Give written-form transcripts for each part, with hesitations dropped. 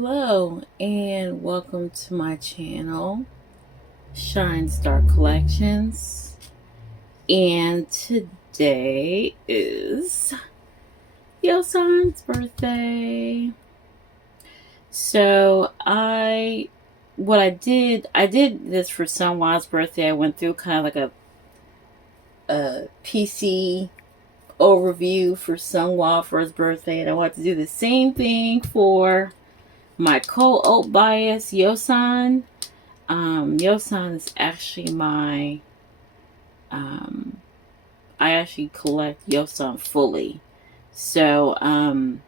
Hello and welcome to my channel, Shine Star Collections. And today is Yeosang's birthday. So I did this for Sunwa's birthday. I went through kind of like a PC overview for Sunwa for his birthday, and I want to do the same thing for my co-ult bias, Yeosang. Yeosang is actually my, I actually collect Yeosang fully. So, I'm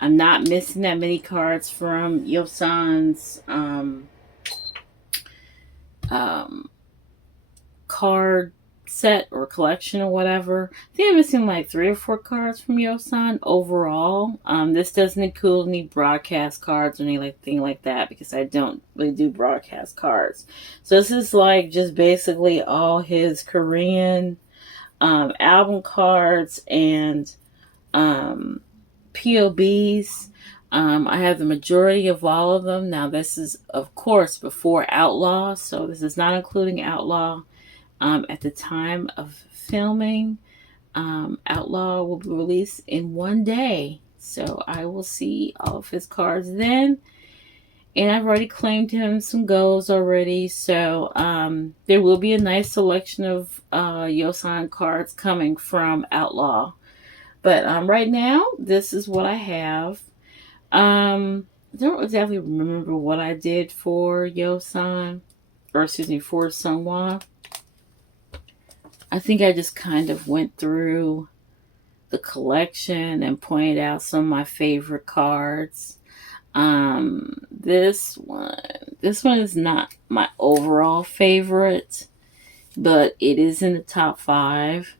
not missing that many cards from Yeosang's, card set or collection or whatever. I think I'm missing like 3 or 4 cards from Yeosang overall. This doesn't include any broadcast cards or anything like that because I don't really do broadcast cards. So this is like just basically all his Korean album cards and POBs. I have the majority of all of them. Now this is of course before Outlaw, so this is not including Outlaw. At the time of filming, Outlaw will be released in one day. So I will see all of his cards then. And I've already claimed him some goals already. So there will be a nice selection of Yeosang cards coming from Outlaw. But right now, this is what I have. I don't exactly remember what I did for Yeosang. Or excuse me, for Sunwa. I think I just kind of went through the collection and pointed out some of my favorite cards. This one is not my overall favorite, but it is in the top 5.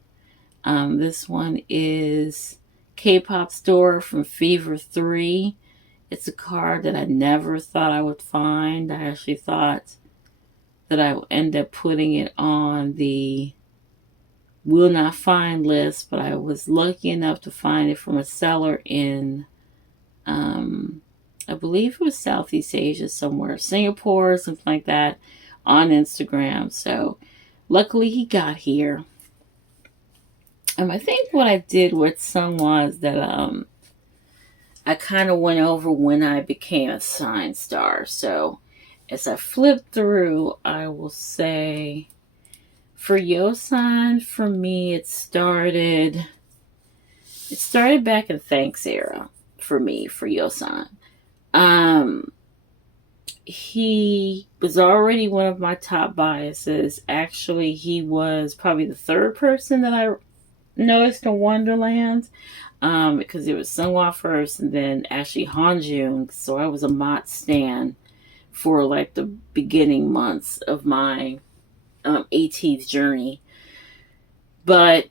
This one is K-Pop Store from Fever 3. It's a card that I never thought I would find. I actually thought that I would end up putting it on the will not find list, but I was lucky enough to find it from a seller in I believe it was Southeast Asia somewhere, Singapore or something like that, on Instagram. So luckily he got here. I think what I did with some was that I kind of went over when I became a Shine Star. So as I flip through, I will say for Yeosang, for me, it started back in Thanks era for me, for Yeosang. He was already one of my top biases. Actually, he was probably the 3rd person that I noticed in Wonderland, because it was Sunwa first and then actually Hanjun. So I was a Mott stan for like the beginning months of my 18th journey. But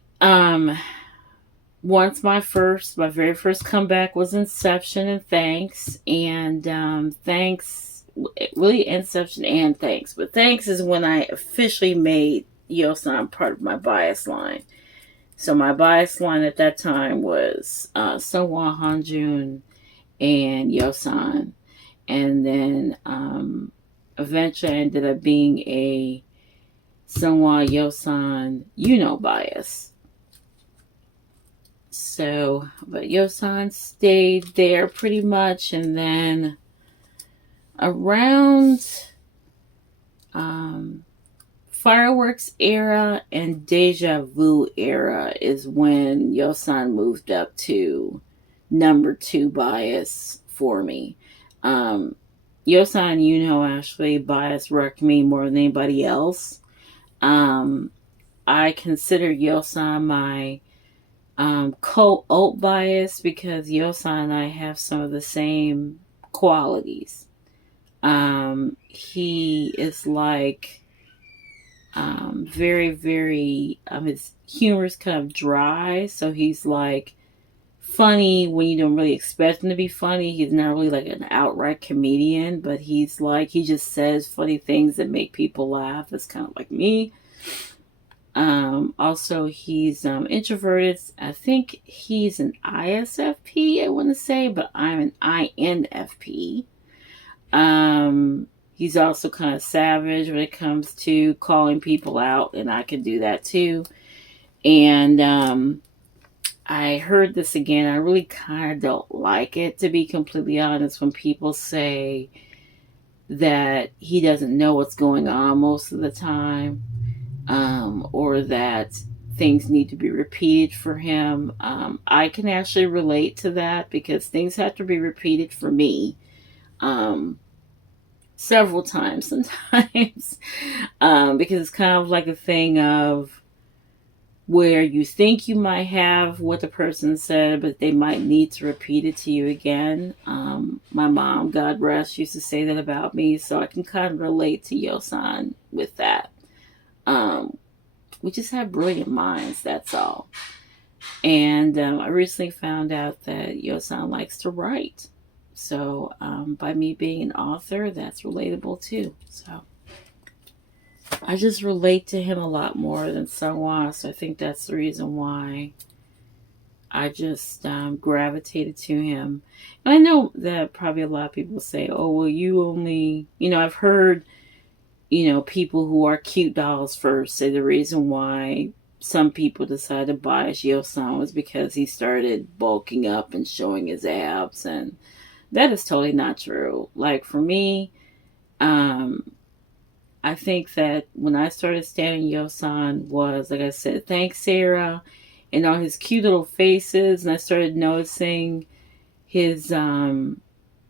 once my very first comeback was Inception and Thanks, and Thanks, really Inception and Thanks, but Thanks is when I officially made Yeosang part of my bias line. So my bias line at that time was Sunwa, Hanjun, and Yeosang, and then eventually I ended up being a Sunwa, Yeosang, bias. So, but Yeosang stayed there pretty much, and then around Fireworks era and Deja Vu era is when Yeosang moved up to number 2 bias for me. Yeosang, actually bias wrecked me more than anybody else. I consider Yeosang my co-ult bias because Yeosang and I have some of the same qualities. He is like very, very, his humor is kind of dry, so he's like funny when you don't really expect him to be funny. He's not really like an outright comedian, but he's like, he just says funny things that make people laugh. That's kind of like me. Also, he's introverted. I think he's an ISFP, I want to say, but I'm an INFP. He's also kind of savage when it comes to calling people out, and I can do that too. And I heard this again. I really kind of don't like it, to be completely honest, when people say that he doesn't know what's going on most of the time, or that things need to be repeated for him. I can actually relate to that because things have to be repeated for me. Several times sometimes, because it's kind of like a thing of where you think you might have what the person said, but they might need to repeat it to you again. My mom, God rest, used to say that about me, so I can kind of relate to Yeosang with that. We just have brilliant minds, that's all. And I recently found out that Yeosang likes to write. So by me being an author, that's relatable too. So I just relate to him a lot more than Sungwa. So I think that's the reason why I just gravitated to him. And I know that probably a lot of people say, oh, well, you only, I've heard, people who are cute dolls first say the reason why some people decided to bias Yeosang was because he started bulking up and showing his abs, and that is totally not true. Like for me, I think that when I started standing Yeosang was, like I said, thanks Sarah, and all his cute little faces, and I started noticing his,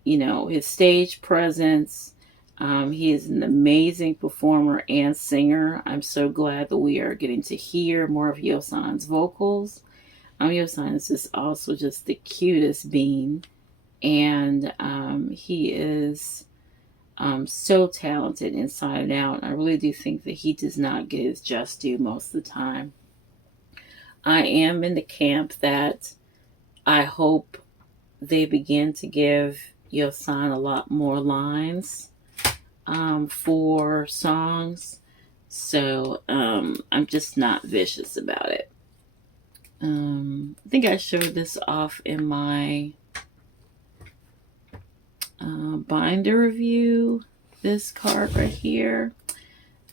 his stage presence. He is an amazing performer and singer. I'm so glad that we are getting to hear more of Yeosang's vocals. Yeosang is just also just the cutest being. And he is so talented inside and out. I really do think that he does not get his just due most of the time. I am in the camp that I hope they begin to give Yeosang a lot more lines for songs. So I'm just not vicious about it. I think I showed this off in my binder review. This card right here.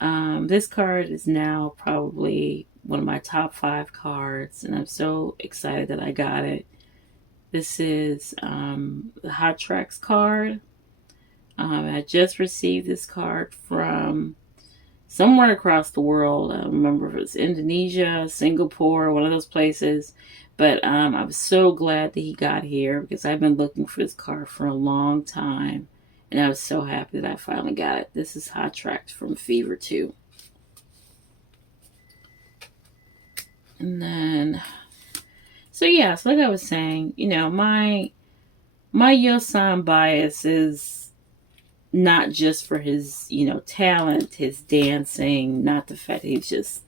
This card is now probably one of my top 5 cards, and I'm so excited that I got it. This is the Hot Tracks card. I just received this card from somewhere across the world. I don't remember if it was Indonesia, Singapore, one of those places. But I was so glad that he got here because I've been looking for this card for a long time. And I was so happy that I finally got it. This is Hot Tracks from Fever 2. And then, so like I was saying, my Yeosang bias is not just for his, talent, his dancing, not the fact that he's just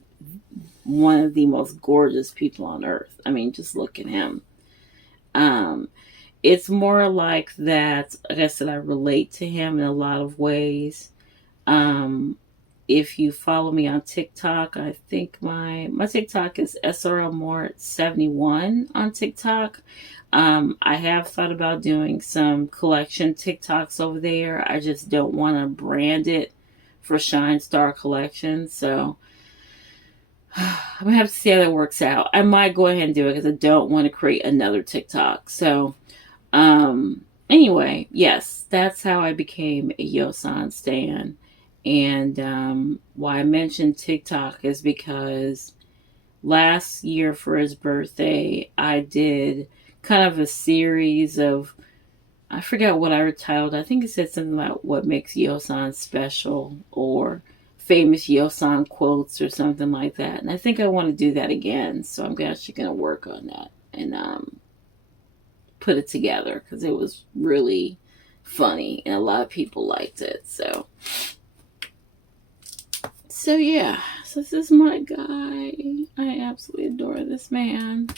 one of the most gorgeous people on earth. I mean, just look at him. It's more like that, like I said, I relate to him in a lot of ways. If you follow me on TikTok, I think my TikTok is SRLMort71 on TikTok. I have thought about doing some collection TikToks over there. I just don't want to brand it for Shine Star Collection. So I'm going to have to see how that works out. I might go ahead and do it because I don't want to create another TikTok. So anyway, yes, that's how I became a Yeosang stan. And why I mentioned TikTok is because last year for his birthday, I did kind of a series of, I forgot what I titled. I think it said something about what makes Yeosang special, or famous Yeosang quotes or something like that. And I think I want to do that again. So I'm actually going to work on that and put it together because it was really funny and a lot of people liked it. So yeah, so this is my guy. I absolutely adore this man.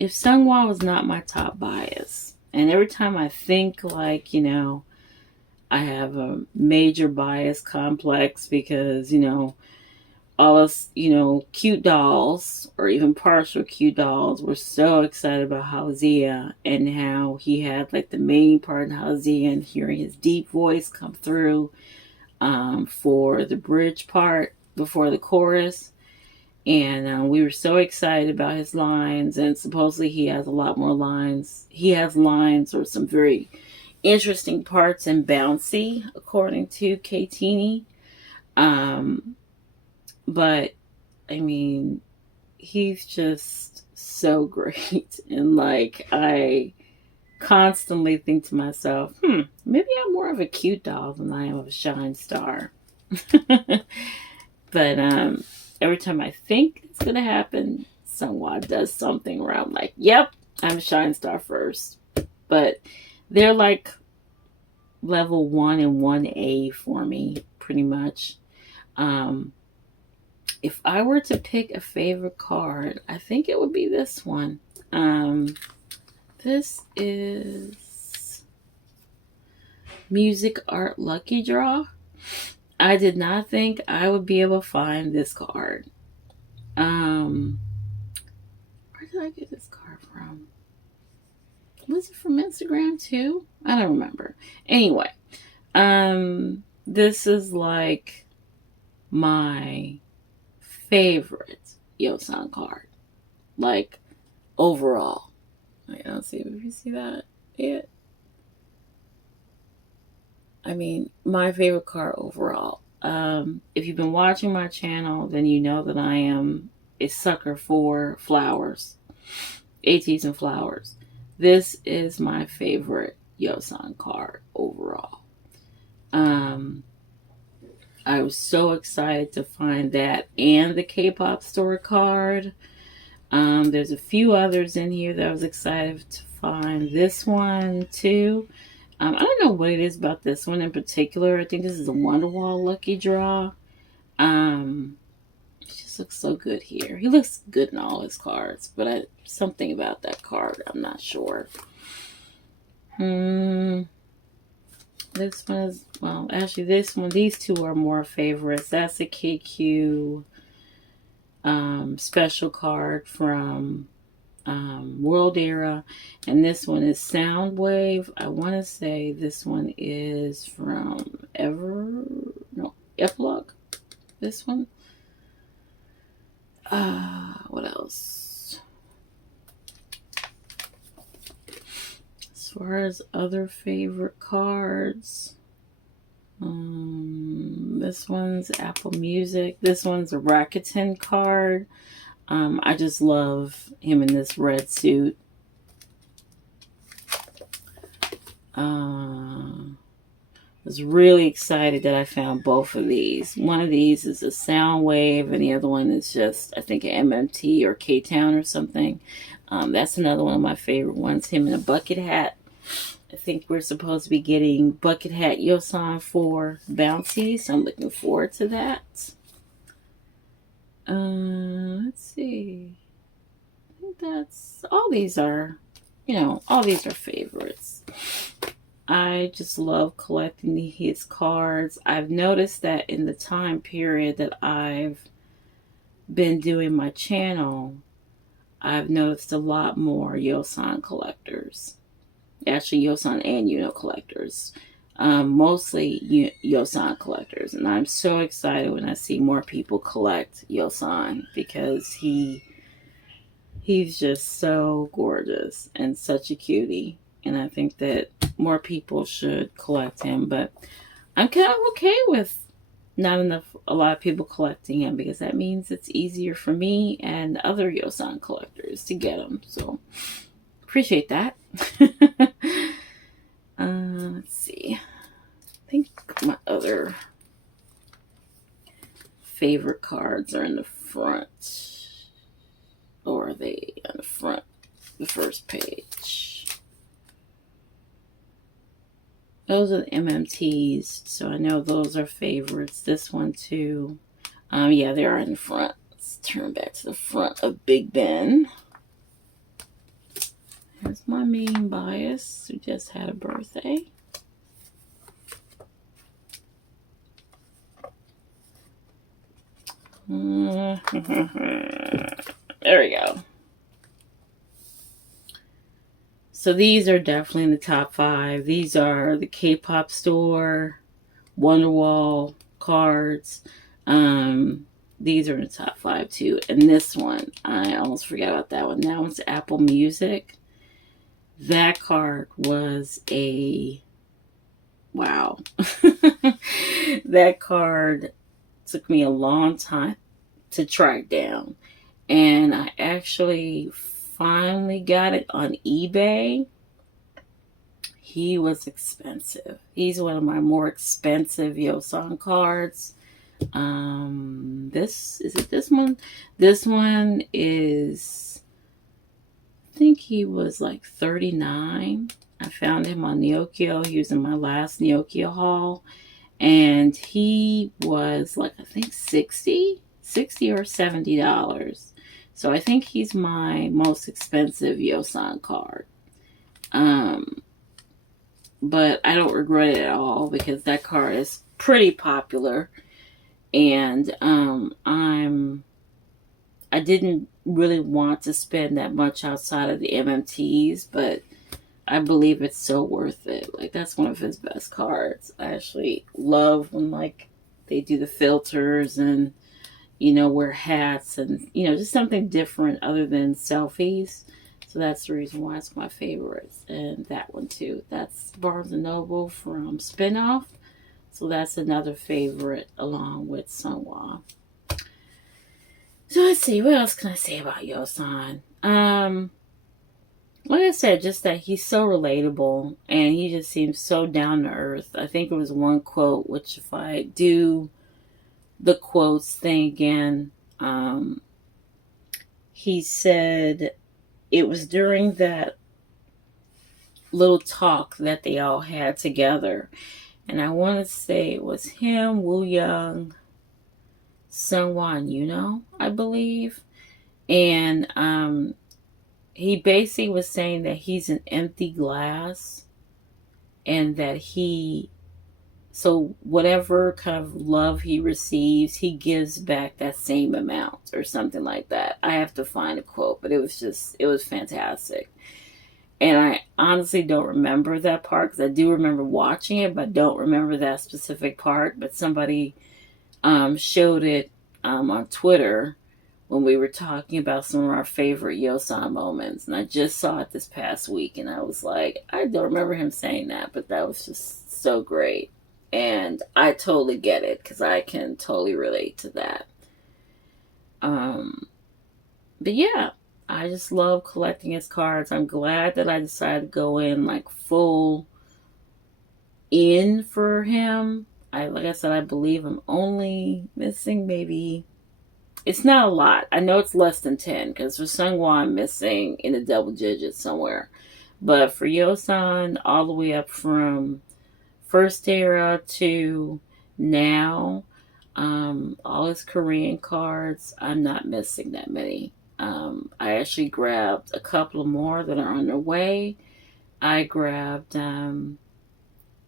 If Sungwa was not my top bias, and every time I think like, I have a major bias complex because, all us, cute dolls or even partial cute dolls were so excited about Halzia and how he had like the main part in Halzia and hearing his deep voice come through for the bridge part before the chorus. And we were so excited about his lines, and supposedly he has a lot more lines. He has lines or some very interesting parts in Bouncy, according to Katini. But I mean, he's just so great. And like, I constantly think to myself, maybe I'm more of a cute doll than I am of a shine star. But every time I think it's going to happen, Sungwa does something where I'm like, yep, I'm a shine star first. But they're like level 1 and 1A for me, pretty much. If I were to pick a favorite card, I think it would be this one. This is Music Art Lucky Draw. I did not think I would be able to find this card. Where did I get this card from? Was it from Instagram too? I don't remember. Anyway, this is like my favorite Yeosang card. Like, overall. I don't see if you see that. Yeah. I mean, my favorite card overall. If you've been watching my channel, then you know that I am a sucker for flowers. ATs and flowers. This is my favorite Yeosang card overall. I was so excited to find that and the K-pop store card. There's a few others in here that I was excited to find. This one too. I don't know what it is about this one in particular. I think this is a Wonderwall Lucky Draw. It just looks so good here. He looks good in all his cards, but something about that card, I'm not sure. This one is, well, actually this one, these two are more favorites. That's a KQ special card from World Era, and this one is Soundwave. I want to say this one is from Epilogue. This one. What else? As far as other favorite cards, this one's Apple Music. This one's a Rakuten card. I just love him in this red suit. I was really excited that I found both of these. One of these is a Soundwave, and the other one is just, I think, an MMT or K-Town or something. That's another one of my favorite ones, him in a bucket hat. I think we're supposed to be getting bucket hat Yeosang for Bouncy, so I'm looking forward to that. Let's see. I think that's all. These are, all these are favorites. I just love collecting his cards. I've noticed that in the time period that I've been doing my channel, I've noticed a lot more Yeosang collectors. Actually, Yeosang and Yuno collectors. Mostly Yeosang collectors. And I'm so excited when I see more people collect Yeosang, because he's just so gorgeous and such a cutie. And I think that more people should collect him. But I'm kind of okay with not a lot of people collecting him, because that means it's easier for me and other Yeosang collectors to get him. So appreciate that. Let's see. I think my other favorite cards are in the front. Or are they on the front? The first page. Those are the MMTs, so I know those are favorites. This one too. Yeah, they are in the front. Let's turn back to the front of Big Ben. Here's my main bias, who just had a birthday. There we go. So these are definitely in the top 5. These are the K-pop store, Wonderwall cards. These are in the top 5 too. And this one, I almost forgot about that one. That one's Apple Music. That card was a wow. That card took me a long time to track down. And I actually finally got it on eBay. He was expensive. He's one of my more expensive Yeosang cards. This is it. This one. This one is. I think he was like 39. I found him on Neokyo. He was in my last Neokyo haul, and he was like I think $60 or $70. So I think he's my most expensive Yeosang card. But I don't regret it at all because that card is pretty popular, and I didn't really want to spend that much outside of the MMTs, but I believe it's so worth it. Like, that's one of his best cards. I actually love when like they do the filters and wear hats and just something different other than selfies. So that's the reason why it's my favorites. And that one too. That's Barnes & Noble from Spinoff. So that's another favorite along with Sunhwa. So let's see, what else can I say about Yeosang? Like I said, just that he's so relatable and he just seems so down to earth. I think it was one quote, which if I do the quotes thing again, he said it was during that little talk that they all had together. And I want to say it was him, Woo Young, Sunhwa, and I believe. And he basically was saying that he's an empty glass and that so whatever kind of love he receives, he gives back that same amount or something like that. I have to find a quote, but it was fantastic. And I honestly don't remember that part because I do remember watching it, but I don't remember that specific part. But somebody showed it on Twitter when we were talking about some of our favorite Yeosang moments. And I just saw it this past week, and I was like, I don't remember him saying that, but that was just so great. And I totally get it because I can totally relate to that. But yeah, I just love collecting his cards. I'm glad that I decided to go in like full in for him. Like I said, I believe I'm only missing maybe. It's not a lot. I know it's less than 10 because for Sunhwa I'm missing in the double digits somewhere. But for Yeosang, all the way up from first era to now, all his Korean cards, I'm not missing that many. I actually grabbed a couple more that are on their way. I grabbed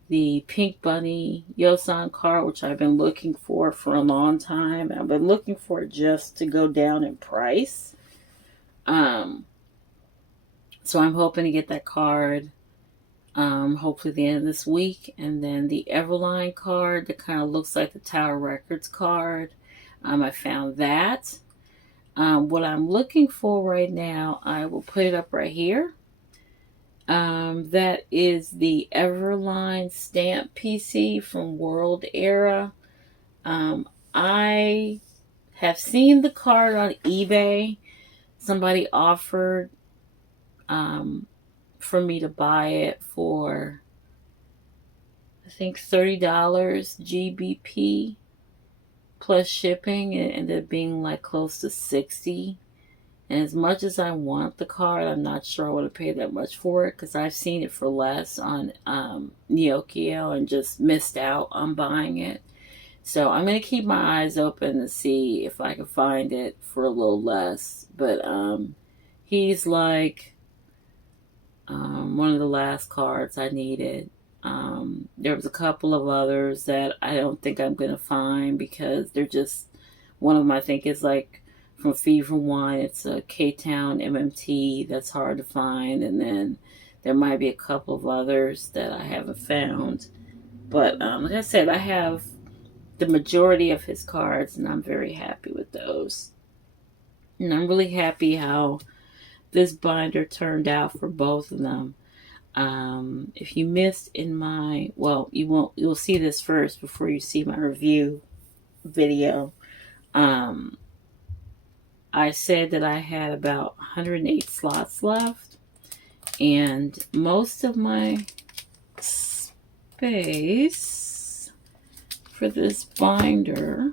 the Pink Bunny Yeosang card, which I've been looking for a long time. I've been looking for it just to go down in price. So I'm hoping to get that card hopefully the end of this week. And then the Everline card that kind of looks like the Tower Records card. I found that. What I'm looking for right now, I will put it up right here. That is the Everline stamp PC from World Era. I have seen the card on eBay. Somebody offered for me to buy it for, I think, $30 GBP plus shipping. It ended up being like close to $60. And as much as I want the card, I'm not sure I would have paid that much for it because I've seen it for less on Neokyo and just missed out on buying it. So I'm going to keep my eyes open to see if I can find it for a little less. But he's like one of the last cards I needed. There was a couple of others that I don't think I'm going to find because they're just One of them I think is like from Fever One. It's a K-Town MMT that's hard to find, and then there might be a couple of others that I haven't found. But like I said, I have the majority of his cards, and I'm very happy with those. And I'm really happy how this binder turned out for both of them. If you missed in my, well, you'll see this first before you see my review video. I said that I had about 108 slots left, and most of my space for this binder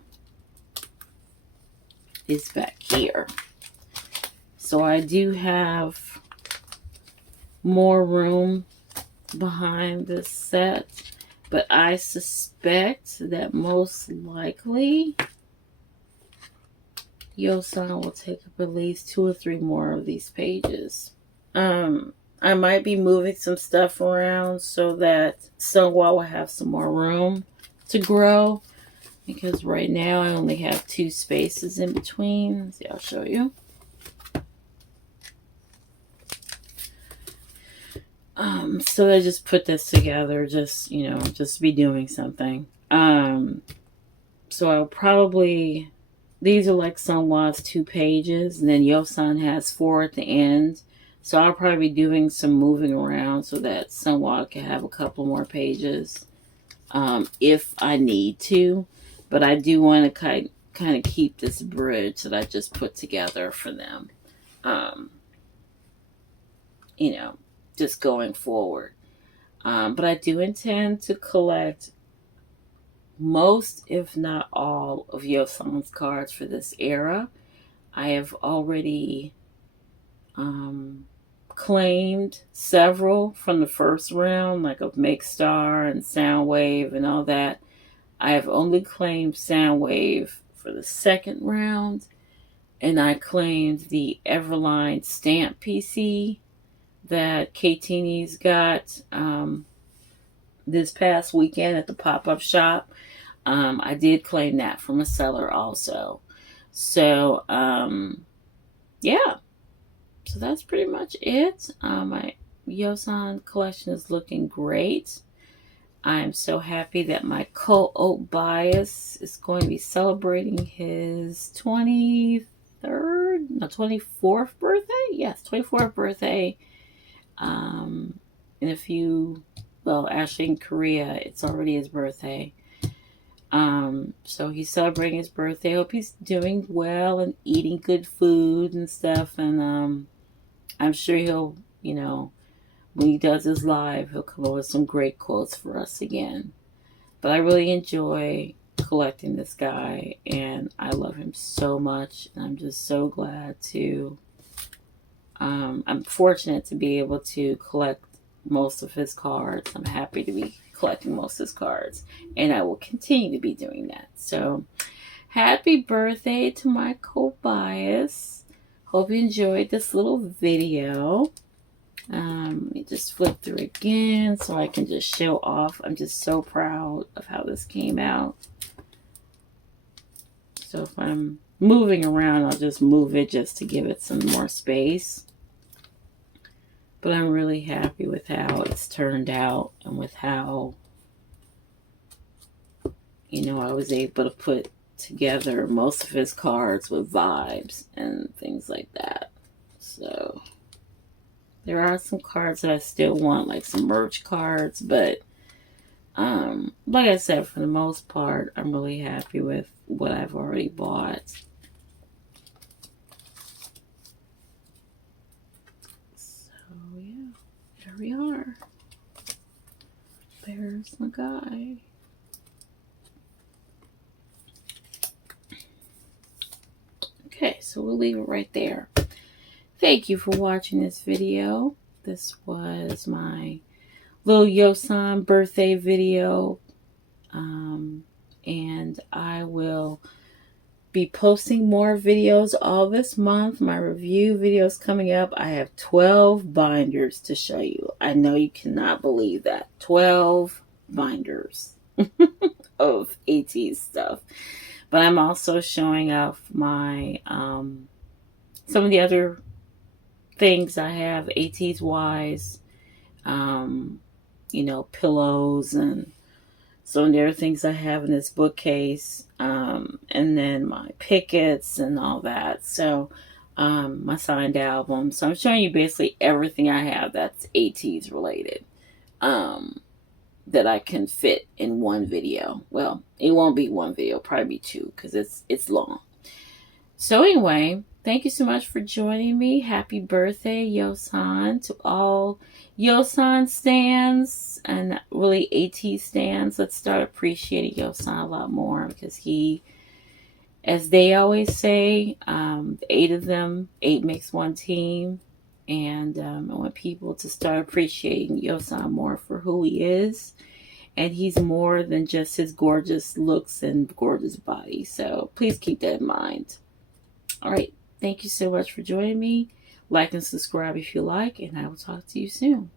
is back here. So I do have more room behind this set, but I suspect that most likely Yeosang will take up at least 2 or 3 more of these pages. I might be moving some stuff around so that Sunghwa will have some more room to grow, because right now I only have 2 spaces in between. See, I'll show you. So I just put this together, just be doing something. So I'll probably, these are like Sunghwa's 2 pages, and then Yeosang has 4 at the end. So I'll probably be doing some moving around so that Sunghwa can have a couple more pages, if I need to. But I do want to kind of keep this bridge that I just put together for them. Just going forward. But I do intend to collect most, if not all, of Yeosang's cards for this era. I have already claimed several from the first round, like of Make Star and Soundwave and all that. I have only claimed Soundwave for the second round, and I claimed the Everline Stamp PC that Katini's got this past weekend at the pop-up shop. I did claim that from a seller also. So, yeah. So that's pretty much it. My Yeosang collection is looking great. I'm so happy that my co-ult bias is going to be celebrating his 24th birthday? Yes, 24th birthday. In a few, well, actually in Korea, it's already his birthday. So he's celebrating his birthday. I hope he's doing well and eating good food and stuff. And I'm sure he'll, when he does his live, he'll come up with some great quotes for us again. But I really enjoy collecting this guy, and I love him so much. And I'm just so glad to, I'm fortunate to be able to collect most of his cards. I'm happy to be collecting most of his cards, and I will continue to be doing that. So happy birthday to my co-bias. Hope you enjoyed this little video. Let me just flip through again so I can just show off. I'm just so proud of how this came out. So if I'm moving around, I'll just move it just to give it some more space. But I'm really happy with how it's turned out, and with how, I was able to put together most of his cards with vibes and things like that. So there are some cards that I still want, like some merch cards, but like I said, for the most part, I'm really happy with what I've already bought. There we are. There's my guy. Okay, so we'll leave it right there. Thank you for watching this video. This was my little Yeosang birthday video. And I will be posting more videos all this month. My review videos coming up. I have 12 binders to show you. I know you cannot believe that. 12 binders of AT stuff. But I'm also showing off my some of the other things I have ATs wise, you know, pillows and some of the other things I have in this bookcase, and then my pickets and all that. So my signed album. So I'm showing you basically everything I have that's ATs related, that I can fit in one video. Well, it won't be one video, probably be two because it's long. So anyway, thank you so much for joining me. Happy birthday, Yeosang, to all Yeosang stands and really AT stands. Let's start appreciating Yeosang a lot more because he, as they always say, 8 of them, 8 makes one team. And I want people to start appreciating Yeosang more for who he is. And he's more than just his gorgeous looks and gorgeous body. So please keep that in mind. All right. Thank you so much for joining me. Like and subscribe if you like, and I will talk to you soon.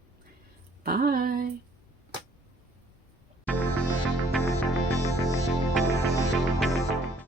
Bye.